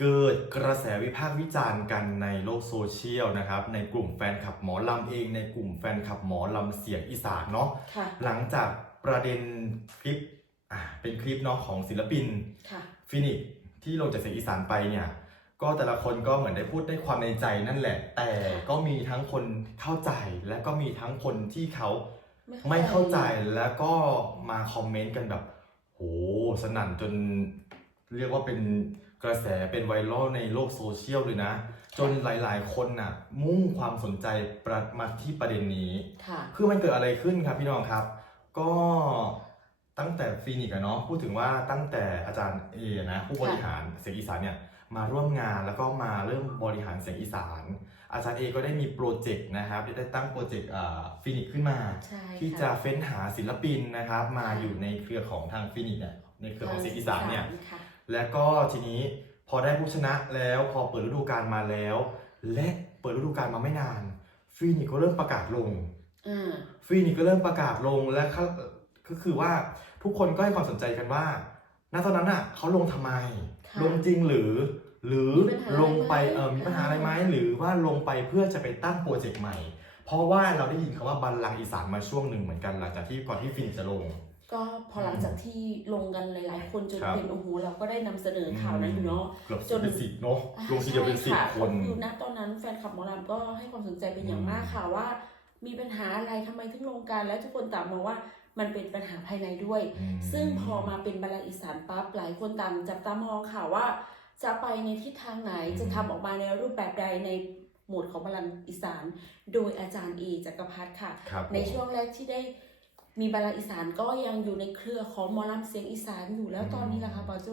เกิดกระแสวิพากษ์วิจารณ์กันในโลกโซเชียลนะครับในกลุ่มแฟนคลับหมอลำเอง ในกลุ่มแฟนคลับหมอลำเสียงอีสานเนาะค่ะ หลังจากประเด็นคลิปอ่าเป็นคลิปเนาะของศิลปินค่ะ ฟินิกซ์ที่ลงจากเสียงอีสานไปเนี่ยก็แต่ละคนก็เหมือนได้พูดได้ความในใจนั่นแหละ แต่ก็มีทั้งคนเข้าใจและก็มีทั้งคนที่เขา ไม่เข้าใจแล้วก็มาคอมเมนต์กันแบบ โห สนั่นจน เรียกว่าเป็นกระแสเป็นไวรัลในโลกโซเชียลเลยนะ จนหลาย ๆ คนน่ะ มุ่งความสนใจประมาที่ประเด็นนี้ ค่ะคือมันเกิดอะไรขึ้นครับพี่น้องครับ ก็ตั้งแต่ฟีนิกซ์อะเนาะพูดถึงว่าตั้งแต่อาจารย์เอนะผู้บริหารเสียงอีสานเนี่ยมาร่วมงานแล้วก็มาเริ่มบริหารเสียงอีสาน อาจารย์เอก็ได้มีโปรเจกต์นะครับได้ตั้งโปรเจกต์ฟีนิกซ์ขึ้นมา ใช่ที่จะเฟ้นหาศิลปินนะครับ มาอยู่ในเครือของทางฟีนิกซ์เนี่ยในเครือของเสียงอีสานเนี่ย ค่ะ แล้วก็ทีนี้พอได้ผู้ชนะแล้วพอเปิดฤดูกาลมาแล้ว และเปิดฤดูกาลมาไม่นานฟีนิกซ์ก็เริ่มประกาศลงอ่าฟีนิกซ์ก็เริ่มประกาศลงและเขาก็คือว่าทุกคนก็ให้ความสนใจกันว่าณตอนนั้นอะเขาลงทำไมค่ะลงจริงหรือ หรือมีปัญหาลงไปอะไรไหมเออมีปัญหาอะไรไหมหรือว่าลงไปเพื่อจะไปตั้งโปรเจกต์ใหม่ เพราะว่าเราได้ยินคำว่าบัลลังก์อีสานมาช่วงหนึ่งเหมือนกันหลังจากที่ก่อนที่ฟีนิกซ์จะลง ก็พอหลังจากที่ลงกันหลายๆ คนจนครับเป็นโอ้โหเราก็ได้นำเสนอข่าวนั้นอยู่เนาะเกือบจนเป็นสิบเนาะลงทีเดียวเป็นสิบใช่ะคนก็คือณตอนนั้นแฟนคลับหมอลำก็ให้ความสนใจเป็นอย่างมากค่ะว่า มีปัญหาอะไรทำไมถึงลงกันและทุกคนต่างมองว่ามันเป็นปัญหาภายในด้วยอืมซึ่งพอมาเป็นบรรลังก์อีสานปั๊บหลายคนต่างจับตามองค่ะว่า จะไปในทิศทางไหนอืมจะทำออกมาในรูปแบบใดในหมวดของบรรลังก์อีสาน โดยอาจารย์เอจักรพัฒน์ค่ะครับในช่วงแรกที่ได้ มีบรรลังก์อีสานก็ยังอยู่ในเครือของหมอลำเสียงอีสานอยู่แล้วตอนนี้ล่ะคะปาโจ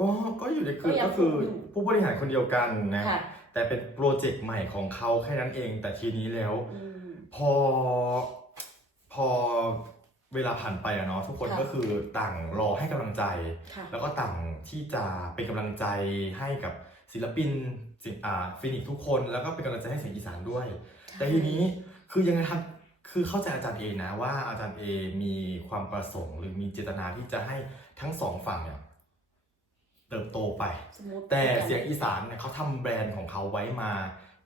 ก็ก็อยู่ในคือก็ยังก็คืออยู่ผู้บริหารคนเดียวกันนะ ค่ะ แต่เป็นโปรเจกต์ใหม่ของเขาแค่นั้นเอง แต่ทีนี้แล้ว อืม พอพอเวลาผ่านไปอะเนาะทุกคนค่ะ ก็คือต่างรอให้กำลังใจ ค่ะ แล้วก็ต่างที่จะเป็นกำลังใจให้กับศิลปินสิอ่าฟินิกทุกคน แล้วก็เป็นกำลังใจให้เสียงอีสานด้วย แต่ทีนี้คือยังไงครับ คือเข้าใจอาจารย์เอนะว่าอาจารย์เอมีความประสงค์ หรือมีเจตนาที่จะให้ทั้งสองฝั่งเนี่ยเติบโตไป สมมุติแต่เสียงอีสานเนี่ยเขาทำแบรนด์ของเขาไว้มา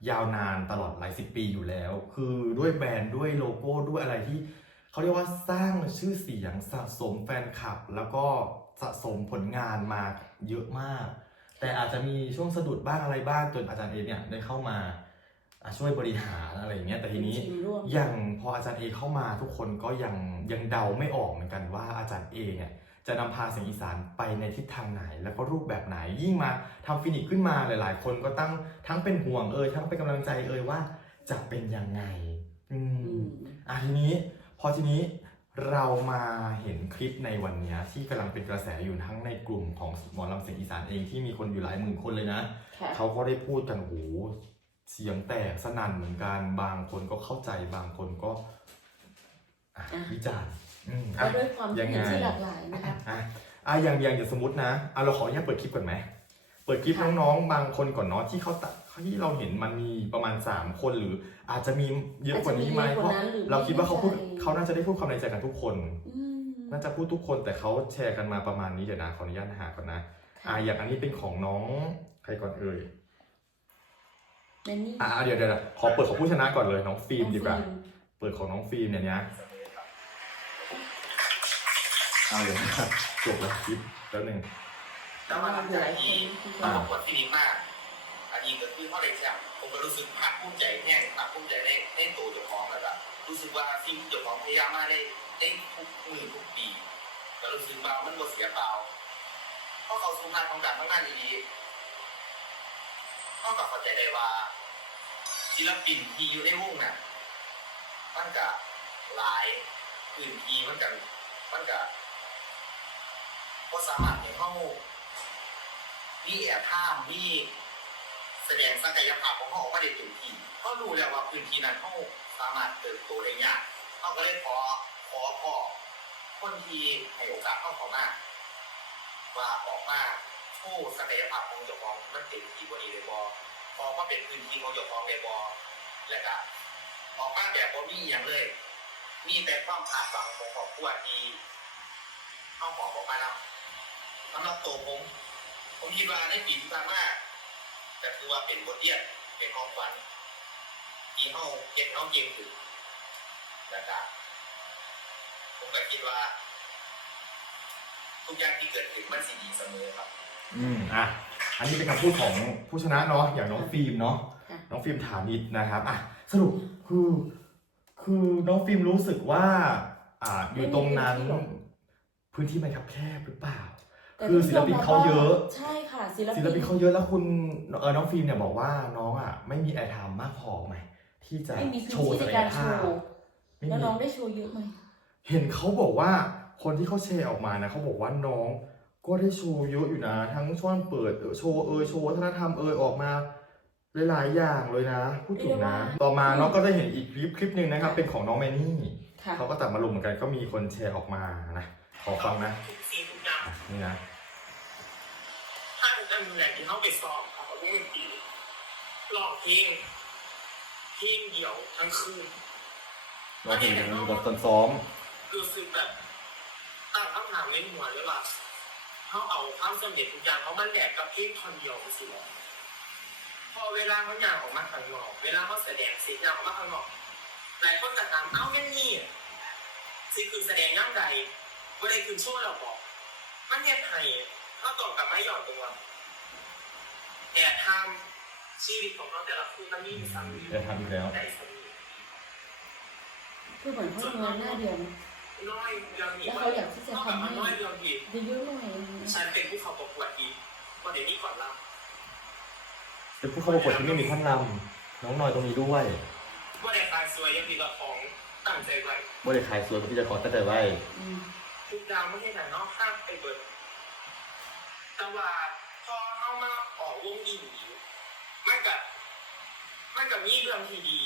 ยาวนานตลอดหลายสิบปีอยู่แล้ว คือด้วยแบรนด์ด้วยโลโก้ด้วยอะไรที่เขาเรียกว่าสร้างชื่อเสียงสะสมแฟนคลับ แล้วก็สะสมผลงานมาเยอะมาก แต่อาจจะมีช่วงสะดุดบ้างอะไรบ้างจนอาจารย์เอเนี่ยได้เข้ามาอะ ช่วยบริหารอะไรอย่างเงี้ยแต่ทีนี้ทีมร่วมอย่างพออาจารย์เอเข้ามาทุกคนก็ยังยังเดาไม่ออกเหมือนกันว่าอาจารย์เอเนี่ยจะนำพาเสียงอีสานไปในทิศทางไหน แล้วก็รูปแบบไหนยิ่งมาทำฟินิกขึ้นมาหลาย ๆ คนก็ตั้งทั้งเป็นห่วงเอ่ยทั้งเป็นกำลังใจเอ่ยว่าจะเป็นยังไง อือืมมอะทีนี้ พอทีนี้เรามาเห็นคลิปในวันเนี้ยที่กำลังเป็นกระแสอยู่ทั้งในกลุ่มของหมอลำเสียงอีสานเองที่มีคนอยู่หลายหมื่นคนเลยนะค่ะเขาก็ได้พูดกันโอ้โห เสียงแตกสนั่นเหมือนกัน บางคนก็เข้าใจบางคนก็อะอะ วิจารณ์อืมก็อะ ด้วยความยัคิดงไงเห็นที่หลากหลายนะคะ อะอะอย่างอย่างอย่างสมมตินะอะเราขออนุญาตเปิดคลิปก่อนไหม เปิดคลิปค่ะ น้องๆ บางคนก่อนเนาะที่เขาตัดที่เราเห็นมันมีประมาณ 3 คนหรืออาจจะมีเยอะกว่านี้ไหมอาจจะมีเยอะกเพราะว่านั้นหรือเราคิดว่าเขาพูดไม่แน่ใจเขาน่าจะได้พูดความในใจกันทุกคน อืมน่าจะพูดทุกคนแต่เขาแชร์กันมาประมาณนี้เดี๋ยวนะขออนุญาตหาก่อนนะ อะอย่างอันนี้เป็นของน้องใครก่อนเอ่ย แมนนี่อ่าเดี๋ยวเดี๋ยวเดี๋ยวขอเปิดของผู้ชนะก่อนเลยน้องฟิล์มดีกว่าน้องฟิล์มเปิดของน้องฟิล์มเนี่ยนะเอาเดี๋ยวนะจบแล้วคลิปแป๊บหนึงแต่ว่าหลังจากที่อ่าประกวดที่นี้มากอันนี้ก็คือเขาได้แชมป์ผมก็รู้สึกภาคภูมิใจแห้งภาคภูมิใจในในตัวเจ้าของแล้วก็รู้สึกว่าสิ่งที่เจ้าของพยายามมาได้ได้ทุกมือทุกปีก็รู้สึกว่ามันหมดเสียเปล่าเพราะเขาสูงทางของการทำงานดีๆ เขาก็เข้าใจได้ว่าศิลปินที่อยู่ในวงน่ะมันก็หลายพื้นที่มันกันมันก็ก็สามารถให้เขามีแอบท่ามมีแสดงศักยภาพของเขาออกมาได้เต็มที่เขารู้แล้วว่าพื้นที่นั้นเขาสามารถเติบโตได้ยากเขาก็เลยขอขอพ่อคนที่ให้โอกาสเขาขอมาว่าออกมาโชว์ศักยภาพของเจ้าของมันเต็มที่กว่านี้เลยบอพอมาเป็นพื้นที่ของเจ้าของเลยบอและก็ออกมาแบบบ่มีอย่างเลย มีแต่ความคาดหวังของครอบครัวที่เข้าหอมออกมาแล้วสำหรับตัวผม ผมคิดว่าในปีที่ผ่านมาก็คือว่าเป็นบทเรียนเป็นของขวัญที่เฮาเก็บเฮาเก่งขึ้นนะครับผมก็คิดว่า ทุกอย่างที่เกิดขึ้นมันสิดีเสมอครับ อืมอะอันนี้เป็นคำพูดของผู้ชนะเนาะอย่างน้องฟิล์มเนาะค่ะ น้องฟิล์มถามนิดนะครับอะสรุปคือคือน้องฟิล์มรู้สึกว่าอ่าอยู่ตรงนั้น พื้นที่มันคับแคบหรือเปล่า แต่คือศิลปินเขาเยอะ ใช่ค่ะศิลปินศิลปินเขาเยอะแล้วคุณเออน้องฟิล์มเนี่ยบอกว่าน้องอะไม่มีแอร์ไทม์มากพอไหมที่จะไม่มีพื้นโชว์ที่ศัในกการยโชภาพว์ไม่แล้วมี น้องได้โชว์เยอะไหมเห็นเขาบอกว่าคนที่เขาแชร์ออกมานะเขาบอกว่าน้อง ก็ได้โชว์เยอะอยู่นะ ทั้งช่วงเปิดเออโชว์เอยโชว์วัฒนธรรมเอยออกมาหลายๆอย่างเลยนะ พูดถึงนะ ต่อมาน้องก็จะเห็นอีกคลิปคลิปหนึ่งนะครับ เป็นของน้องแมนนี่ค่ะ เขาก็ตัดมาลงเหมือนกันก็มีคนแชร์ออกมานะขอฟังนะทุกสิ่งทุกอย่างอะนี่นะถ้าเป็นอันแรกที่เขาไปสอบครับเขาไม่ปีลองเพลงเพลงเดี่ยวทั้งคืนเราเห็นกันบทตอนซ้อมรู้สึกแบบตั้งคำถามในหัวเลยว่า เขาเอาความสำเร็จทุกอย่างเขามันแหลกกับเพลงท่อนเดียวไปสิวะพอเวลาเขาอยากออกมาข้างนอก เวลาเขาแสดงเสร็จอยากออกมาข้างนอกหลายคนก็ถามเอ้าแม่นี่สิคือแสดงย่ำใดว่าได้คือโชว์เราบอก มันเฮ็ดให้เขาตรงกับไม่หย่อนตัวแอบทำชีวิตของเราแต่ละคนมันมีสังแอบทำอีกแล้วได้สังคือเหมือนเขาทำงานหน้าเดียว นะน้อยเดียวนี้แล้วเขาอยากที่จะทำให้น้อยเดียวนี้เยอะๆหน่อยฉันเป็นผู้เข้าประกวดดีเพราะเดี๋ยวนี้ก่อนรับเป็นผู้เข้าประกวดที่ไม่มีท่านนำน้องนอยตรงนี้ด้วยว่าได้การสวยยังมีละของตั้งใจไว้ว่าได้ขายสวยพี่จะขอตั้งแต่ไว้อืมทุกดาวไม่ใช่แต่นอกข้างไปเบิดแต่ว่าพอเข้ามาออกวงอินดีมันกับมันกับมีเรื่องที่ดี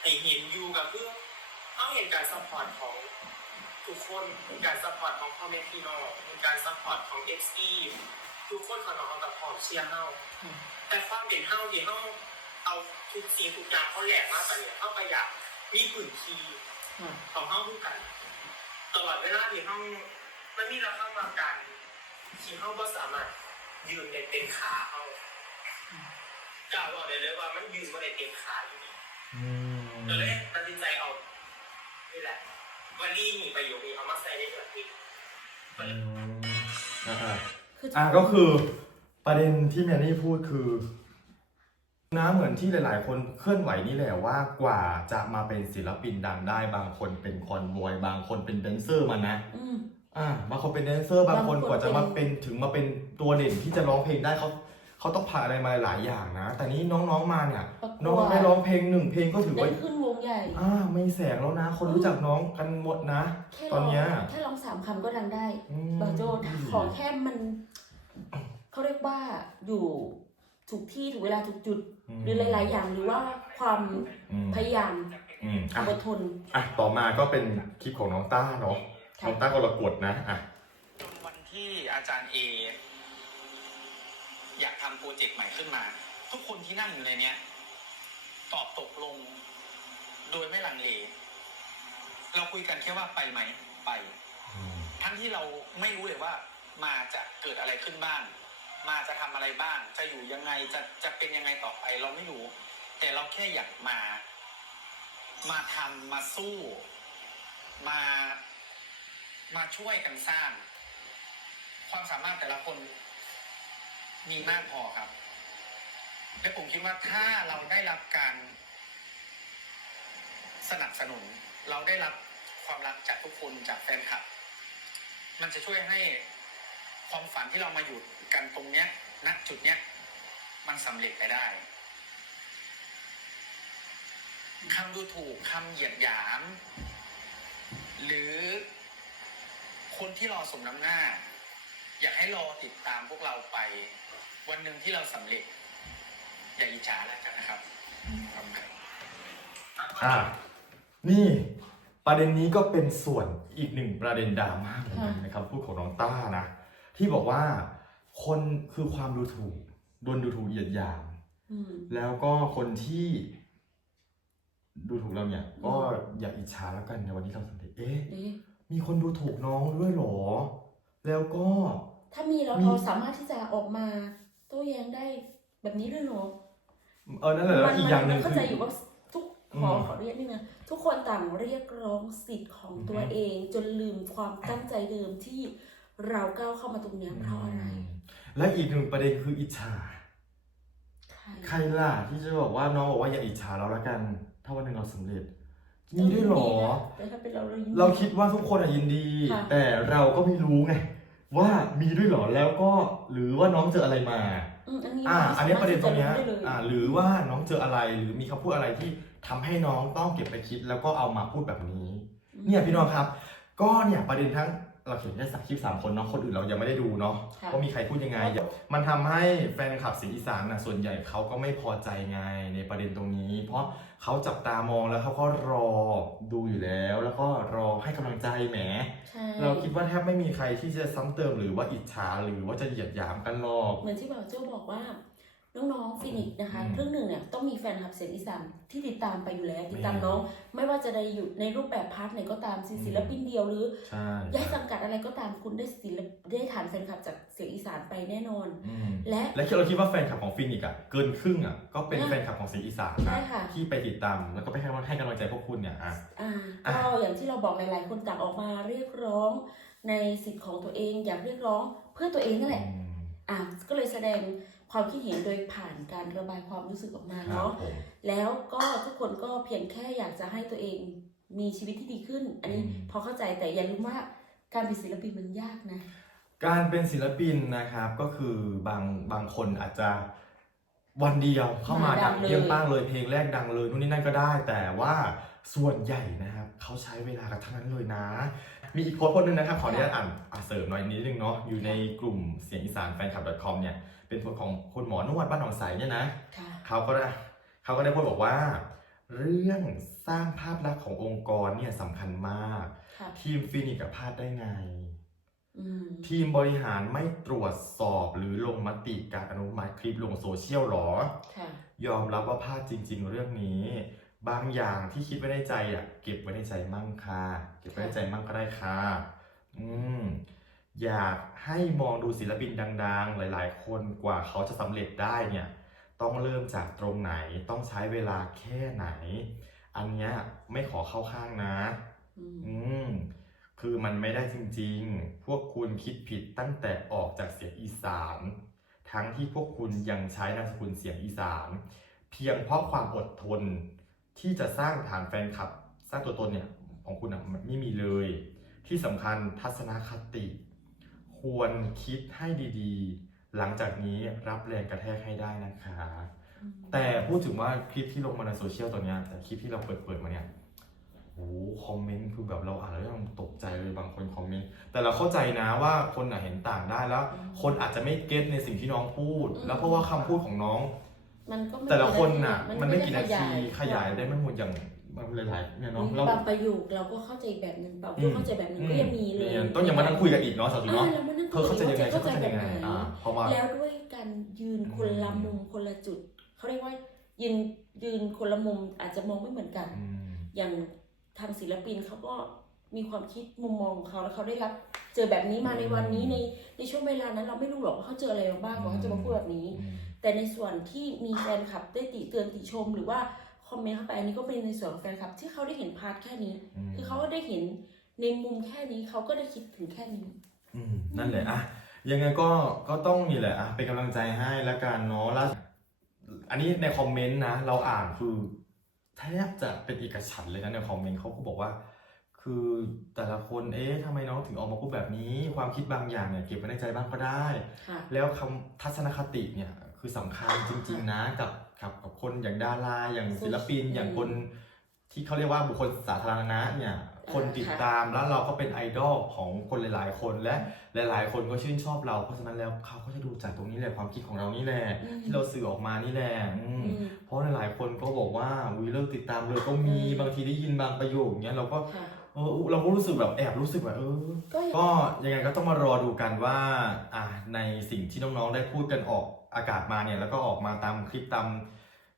ให้เห็นอยู่กับเพื่อเขาเห็นการซัพพอร์ตของ ทุกคนเห็นการซัพพอร์ตของพ่อแม่พี่น้องเห็นการซัพพอร์ตของเอ็กซ์อีทุกคนของน้องกับพร้อมเชียร์เฮาค่ะแต่ความเป็นเฮาที่เฮาเอาทุกสิ่งทุกอย่างเขาแหลกมาไปเนี่ยเฮาไปอยากมีพื้นที่ค่ะของเฮาทุกกัน ตลอดเวลาที่เฮามันมีราคาบางการที่เฮาบ่สามารถยืนได้เต็มขาเฮากล่าวบอกได้เลยว่ามันยืนบ่ได้เต็มขาอยู่ดีอืมก็เลยตัดสินใจเอานี่แหละ วันนี้มีประโยชน์นี้เอามาใส่ในเพลงอืมอ่าคือๆอะก็คือประเด็นที่แมนนี่พูดคือนะเหมือนที่หลาย ๆ คนเคลื่อนไหวนี่แหละว่ากว่าจะมาเป็นศิลปินดังได้บางคนเป็นคอนบอยบางคนเป็นแดนเซอร์มานะอืม อ่าบางคนเป็นแดนเซอร์บางคนบางคน กว่าจะมาเป็นเป็นถึงมาเป็นตัวเด่นที่จะร้องเพลงได้เขาเขาต้องผ่านอะไรมาหลายอย่างนะ แต่นี้น้องๆมาเนี่ยประกวดน้องได้ร้องเพลงหนึ่งเพลงก็ถือได้ว่าขึ้นวง ใหญ่ อ่าไม่แสงแล้วนะ คนรู้จักน้องกันหมดนะ แค่ตร้ออนงเนี้ยแค่ร้องสามคำก็ดังได้อืมบาโจขอแค่มัน เขาเรียกว่าอยู่ถูกที่ถูกเวลาถูกจุด หรือหลาย ๆ อย่างหรือว่าความอืมพยายามอืมอะอดทนอะต่อมาก็เป็นคลิปของน้องต้าเนาะค่ะน้องต้ากรกฎนะอะจนวันที่อาจารย์เออยากทำโปรเจกต์ใหม่ขึ้นมา ทุกคนที่นั่งอยู่ในเนี้ยตอบตกลง โดยไม่ลังเล เราคุยกันแค่ว่าไปไหมไป ทั้งที่เราไม่รู้เลยว่า มาจะเกิดอะไรขึ้นบ้าง มาจะทำอะไรบ้าง จะอยู่ยังไงจะจะเป็นยังไงต่อไป เราไม่รู้ แต่เราแค่อยากมา มาทำมาสู้ มามาช่วยกันสร้าง ความสามารถแต่ละคนมีมากพอครับ และผมคิดว่าถ้าเราได้รับการ สนับสนุน เราได้รับความรักจากทุกคนจากแฟนคลับ มันจะช่วยให้ความฝันที่เรามาอยู่กันตรงเนี้ยณจุดเนี้ยมันสำเร็จไปได้คำดูถูกคำเหยียดหยาม หรือคนที่รอสมน้ำหน้า อยากให้รอติดตามพวกเราไป วันหนึ่งที่เราสำเร็จ อย่าอิจฉาแล้วกันนะครับขอบคุณครับ อะ นี่ประเด็นนี้ก็เป็นส่วนอีกหนึ่งประเด็นดราม่าเหมือนกันนะครับพูดของน้องต้านะ ที่บอกว่าคนคือความดูถูกโดนดูถูกเหยียดหยามอืมแล้วก็คนที่ ดูถูกเราเนี่ยก็อย่าอิจฉาแล้วกันในวันนี้เราสำเร็จเอ๊ะนี่มีคนดูถูกน้องด้วยเหรอ แล้วก็ ถ้ามีแล้วมีเราสามารถที่จะออกมาโต้แย้งได้แบบนี้ด้วยเหรอเออนั่นแหละแล้วอีกอย่างหนึ่งเข้าคือใจอยู่ว่าทุก ขออืมขอเรียกนี่นะทุกคนต่างเรียกร้องสิทธิ์ของตัวอือฮึเอง จนลืมความตั้งใจเดิมที่เราก้าวเข้ามาตรงเนี้ยเพราะอะไร และอีกหนึ่งประเด็นคืออิจฉาใครใครล่ะที่จะบอกว่าน้องบอกว่าอย่าอิจฉาเราละกัน ถ้าวันหนึ่งเราสำเร็จมีด้วยเหรอ แต่ถ้าเป็นเราเรายินดี เราคิดว่าทุกคนอะยินดี ค่ะ แต่เราก็ไม่รู้ไงว่ามีด้วยเหรอแล้วก็หรือว่าน้องเจออะไรมา อืมอันนี้อ่าไม่อันนี้ประเด็นตรงเนี้ย สามารถที่จะรู้ได้เลยอ่า หรือว่าน้องเจออะไรหรือมีคำพูดอะไรที่ ทำให้น้องต้องเก็บไปคิดแล้วก็เอามาพูดแบบนี้ เนี่ยพี่น้องครับ ก็เนี่ยประเด็นทั้งเราเขียนแค่สักคลิปสามคนเนาะคนอื่นเรายังไม่ได้ดูเนาะค่ะว่ามีใครพูดยังไง มันทำให้แฟนคลับเสียงอีสานนะส่วนใหญ่เขาก็ไม่พอใจไงในประเด็นตรงนี้ เพราะเขาจับตามองแล้วเขาก็รอดูอยู่แล้ว แล้วก็รอให้กำลังใจแหมใช่เราคิดว่าแทบไม่มีใครที่จะซ้ำเติมหรือว่าอิจฉาหรือว่าจะเหยียดหยามกันหรอกเหมือนที่บ่าวโจ้บอกว่า น้องๆฟินิกส์นะคะอืมครึ่งหนึ่งเนี่ยต้องมีแฟนคลับเสียงอีสานที่ติดตามไปอยู่แล้วติดตามแม่น้อง ไม่ว่าจะได้อยู่ในรูปแบบพาร์ทไหนก็ตามอืมศิลปินเดียวหรือใช่ย้ายสังกัดอะไรก็ตามคุณได้ศิลปได้ฐานแฟนคลับจากเสียงอีสานไปแน่นอนอืมและและเราคิดว่าแฟนคลับของฟินิกซ์อะเกินครึ่งอะก็เป็นอะแฟนคลับของเสียงอีสานใช่นะค่ะที่ไปติดตามแล้วก็ไปให้กำลังให้กำลังใจพวกคุณเนี่ยอะอ่าอะก็อย่างที่เราบอกหลายๆคนต่างออกมาเรียกร้องในสิทธิ์ของตัวเองอยากเรียกร้องเพื่อตัวเองนั่นแหละอืมอะก็เลยแสดง ความคิดเห็นโดยผ่านการระบายความรู้สึกออกมาครับเนาะผมแล้วก็ทุกคนก็เพียงแค่อยากจะให้ตัวเองมีชีวิตที่ดีขึ้น อันนี้อืมพอเข้าใจแต่อย่าลืมว่าการเป็นศิลปินมันยากนะ การเป็นศิลปินนะครับก็คือบางบางคนอาจจะวันเดียวเข้ามามาดัดังงเลยเพียงป้างเลยเพลงแรกดังเลยนู่นนี่นั่นก็ได้ แต่ว่าส่วนใหญ่นะครับ เขาใช้เวลากันทั้งนั้นเลยนะ มีอีกโพสต์โพสต์หนึงนะครับขออนุญาตอ่านอะเสริมหน่อยนิดนึงเนาะอยู่ในกลุ่มเสียงอีสานแฟนคลับ .com เนี่ยเป็นโพสต์ของคุณหมอนวดบ้านหนองใสเนี่ยนะ ค่ะ เขาก็ได้เขาก็ได้พูดบอกว่า เรื่องสร้างภาพลักษณ์ขององค์กรเนี่ยสำคัญมาก ค่ะ ทีมฟินิกกับพลาดได้ไง อืม ทีมบริหารไม่ตรวจสอบหรือลงมติการอนุมัติคลิปลงโซเชียลหรอ ค่ะ ยอมรับว่าพลาดจริง ๆ เรื่องนี้ บางอย่างที่คิดไว้ในใจอะเก็บไว้ในใจมั่งค่ะเก็บไว้ในใจมั่งก็ได้ค่ะอืมอยากให้มองดูศิลปินดัง ๆ หลาย ๆ คนกว่าเขาจะสำเร็จได้เนี่ย ต้องเริ่มจากตรงไหนต้องใช้เวลาแค่ไหน อันเนี้ยไม่ขอเข้าข้างนะ อืมอืมคือมันไม่ได้จริง ๆ พวกคุณคิดผิดตั้งแต่ออกจากเสียงอีสาน ทั้งที่พวกคุณยังใช้นามสกุลเสียงอีสาน เพียงเพราะความอดทน ที่จะสร้างฐานแฟนคลับ สร้างตัวตนเนี่ยของคุณอะไม่มีเลย ที่สำคัญทัศนคติ ควรคิดให้ดีๆ หลังจากนี้รับแรงกระแทกให้ได้นะคะ แต่พูดถึงว่าคลิปที่ลงมาในโซเชียลตอนเนี้ยแต่คลิปที่เราเปิดเปิดมาเนี่ยโอ้คอมเมนต์คือแบบเราอ่านแล้วยังตกใจเลยบางคนคอมเมนต์แต่เราเข้าใจนะว่าคนอะเห็นต่างได้แล้ว คนอาจจะไม่เก็ตในสิ่งที่น้องพูด แล้วเพราะว่าคำพูดของน้อง มันก็ไม่แต่ละคนน่ะ มันไม่ด้กี่นาทีขยายขได้ไม่หมดอย่างมันหลายๆเนี่ยเนาะมีเราบางประโยคเราก็เข้าใจแบบหนึ่งบางอืมเข้าใจแบบหนึ่งก็ยังมีเลยนี่ต้องยังมานั่งคุยกันอีกเนาะสาวอ่าเนาะเรามานั่งเธอเข้าใจยังไงเข้าใจเข้าใจแบบยังไงไหนอ่าเพราะว่าแล้วด้วยการยืนคนละอืมมุมคนละจุดเขาเรียกว่ายืนยืนคนละมุมอาจจะมองไม่เหมือนกันอืมอย่างทางศิลปินเขาก็ มีความคิดมุมมองของเขาแล้วเขาได้รับเจอแบบนี้มาในวันนี้ในในช่วงเวลานั้น เราไม่รู้หรอกว่าเขาเจออะไรมาบ้างกว่าเขาจะมาพูดแบบนี้อืมแต่ในส่วนที่มีแฟนคลับได้ติเตือนติชม หรือว่าคอมเมนต์เข้าไปอันนี้ก็เป็นในส่วนของแฟนคลับ ที่เขาได้เห็นพาร์ทแค่นี้อืมคือเขาก็ได้เห็นในมุมแค่นี้เขาก็ได้คิดถึงแค่นี้ อืมนั่นแหละอะยังไงก็ก็ต้องนี่แหละอะเป็นกำลังใจให้แล้วกันเนาะแล้วอันนี้ในคอมเมนต์นะ เราอ่านคือแทบจะเป็นเอกฉันท์เลยนะในคอมเมนต์เขาก็บอกว่า คือแต่ละคนเอ๊ะทำไมน้องถึงออกมาพูดแบบนี้ ความคิดบางอย่างเนี่ยเก็บไว้ในใจบ้างก็ได้ ค่ะ แล้วคำทัศนคติเนี่ยคือสำคัญจริง ๆ นะกับกับกับคนอย่างดาราอย่างศิลปินอืมอย่างคนที่เขาเรียกว่าบุคคลสาธารณะเนี่ยคนอ่าติดค่ะตามแล้วเราก็เป็นไอดอลของคนหลาย ๆ คนและหลาย ๆ คนก็ชื่นชอบเราเพราะฉะนั้นแล้วเขาก็จะดูจากตรงนี้แหละความคิดของเรานี่แหละอืม ที่เราสื่อออกมานี่แหละอืม อืม เพราะหลายๆคนก็บอกว่าวิเลิกติดตามเลยก็มีอืม บางทีได้ยินบางประโยคเนี้ยเราก็ค่ะ เออเราก็รู้สึกแบบแอบรู้สึกแบบเออ ก็ก็ยังไงก็ต้องมารอดูกันว่าอะในสิ่งที่น้องๆได้พูดกันออกอากาศมาเนี่ย แล้วก็ออกมาตามคลิปตาม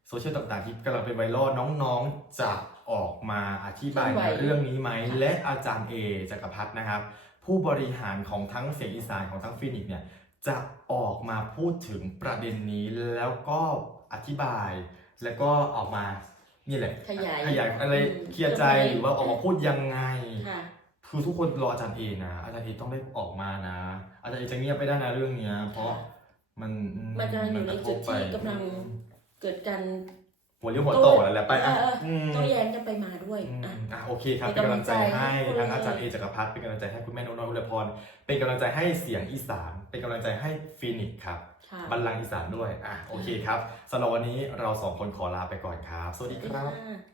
โซเชียลต่างๆที่กำลังเป็นไวรัลน้องๆจะออกมาอธิบายในเรื่องนี้ไหม และอาจารย์เอจักรพัฒน์นะครับ ผู้บริหารของทั้งเสียงอีสานของทั้งฟินิกส์เนี่ย จะออกมาพูดถึงประเด็นนี้แล้วก็อธิบาย แล้วก็ออกมา นี่แหละ ขยายขยายอะไรอืมเคลียร์ใจเรื่องนี้หรือว่าออกมาพูดยังไงค่ะ คือทุกคนรออาจารย์เอนะอาจารย์เอต้องได้ออกมานะ อาจารย์เอจะเงียบไปได้นะเรื่องเนี้ย เพราะมันมันกำลังอยู่ในจุดที่กำลังอืมเกิดการ หัวเรียวหัวโตแล้วแหละไปอะเออเออมโต้แย้งกันไปมาด้วยอืมอะ อะโอเคครับ เป็เป็นนกำกำลัลังงใจใจให้ให้ทั้งอาจารย์เอจักรพัฒน์เป็นกำลังใจให้คุณแม่นกน้อยอุไรพรเป็นกำลังใจให้เสียงอีสาน เป็นกำลังใจให้ฟีนิกซ์ครับ ค่ะ บัลลังก์อีสานด้วย อะ โอเคครับสำหรับวันนี้เราสองคนขอลาไปก่อนครับ สวัสดีครับค่ะ